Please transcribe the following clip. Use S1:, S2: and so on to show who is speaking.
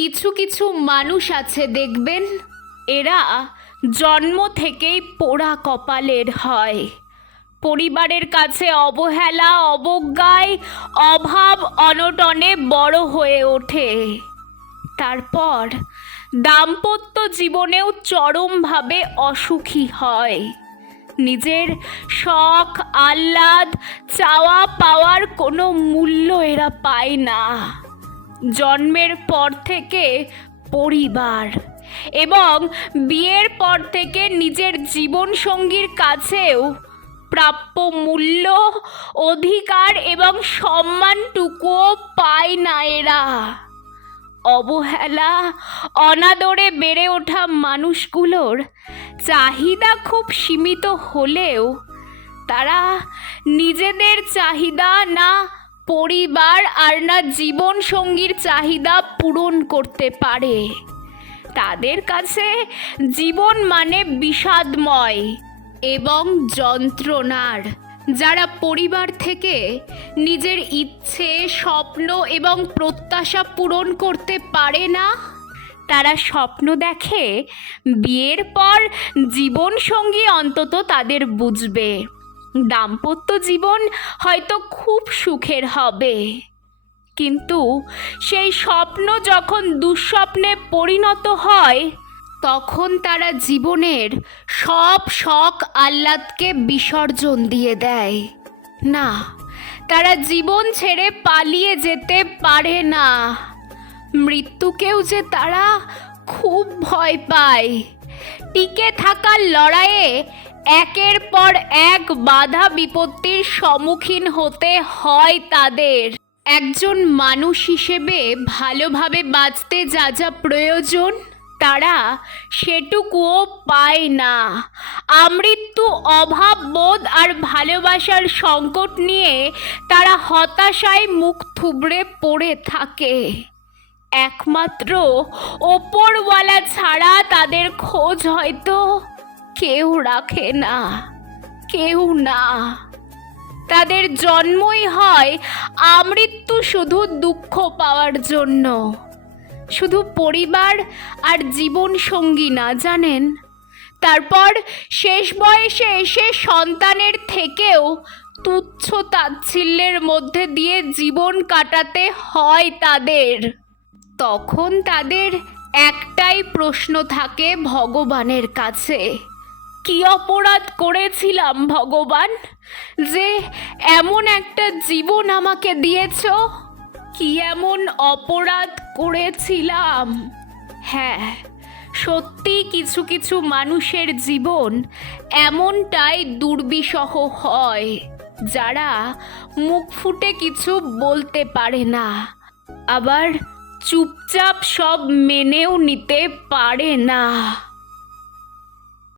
S1: কিছু কিছু মানুষ আছে, দেখবেন? এরা জন্ম থেকেই পোড়া কপালের হয়। পরিবারের কাছে অবহেলা, অবজ্ঞায়, অভাব, অনটনে বড় হয়ে ওঠে। তারপর দাম্পত্য জীবনেও চরমভাবে অসুখী হয়। নিজের শখ, আহ্লাদ চাওয়া পাওয়ার কোনো মূল্য এরা পায় না। জন্মের পর থেকে পরিবার এবং বিয়ের পর থেকে নিজের জীবনসঙ্গীর কাছেও প্রাপ্য মূল্য, অধিকার এবং সম্মানটুকুও পায় না এরা। অবহেলা, অনাদরে বেড়ে ওঠা মানুষগুলোর চাহিদা খুব সীমিত হলেও তারা নিজেদের চাহিদা না পরিবার আর না জীবন সঙ্গীর চাহিদা পূরণ করতে পারে। তাদের কাছে জীবন মানে বিষাদময় এবং যন্ত্রণার। যারা পরিবার থেকে নিজের ইচ্ছে, স্বপ্ন এবং প্রত্যাশা পূরণ করতে পারে না, তারা স্বপ্ন দেখে বিয়ের পর জীবনসঙ্গী অন্তত তাদের বুঝবে। দাম্পত্য জীবন হয়তো খুব সুখের হবে। কিন্তু সেই স্বপ্ন যখন দুঃস্বপ্নে পরিণত হয়, তখন তারা জীবনের সব শখ আহ্লাদকে বিসর্জন দিয়ে দেয়। না, তারা জীবন ছেড়ে পালিয়ে যেতে পারে না। মৃত্যুকেও যে তারা খুব ভয় পায়। টিকে থাকার লড়াইয়ে একের পর এক বাধা বিপত্তির সম্মুখীন হতে হয় তাদের। একজন মানুষ হিসেবে ভালোভাবে বাঁচতে যা যা প্রয়োজন, তারা সেটুকুও পায় না। আমৃত্যু, অভাব, বোধ আর ভালোবাসার সংকট নিয়ে তারা হতাশায় মুখ থুবড়ে পড়ে থাকে। একমাত্র ওপরওয়ালা ছাড়া তাদের খোঁজ হয়তো কেউ রাখে না, কেউ না। তাদের জন্মই হয় আমৃত্যু শুধু দুঃখ পাওয়ার জন্য। শুধু পরিবার আর জীবন সঙ্গী না, জানেন? তারপর শেষ বয়সে এসে সন্তানের থেকেও তুচ্ছ তাচ্ছিল্যের মধ্যে দিয়ে জীবন কাটাতে হয় তাদের। তখন তাদের একটাই প্রশ্ন থাকে ভগবানের কাছে। কি অপরাধ করেছিলাম, ভগবান? যে এমন একটা জীবন আমাকে দিয়েছ? কি এমন অপরাধ করেছিলাম? হ্যাঁ সত্যি কিছু কিছু মানুষের জীবন এমনটাই দুর্বিষহ হয়, যারা মুখ ফুটে কিছু বলতে পারে না। আবার চুপচাপ সব মেনেও নিতে পারে না।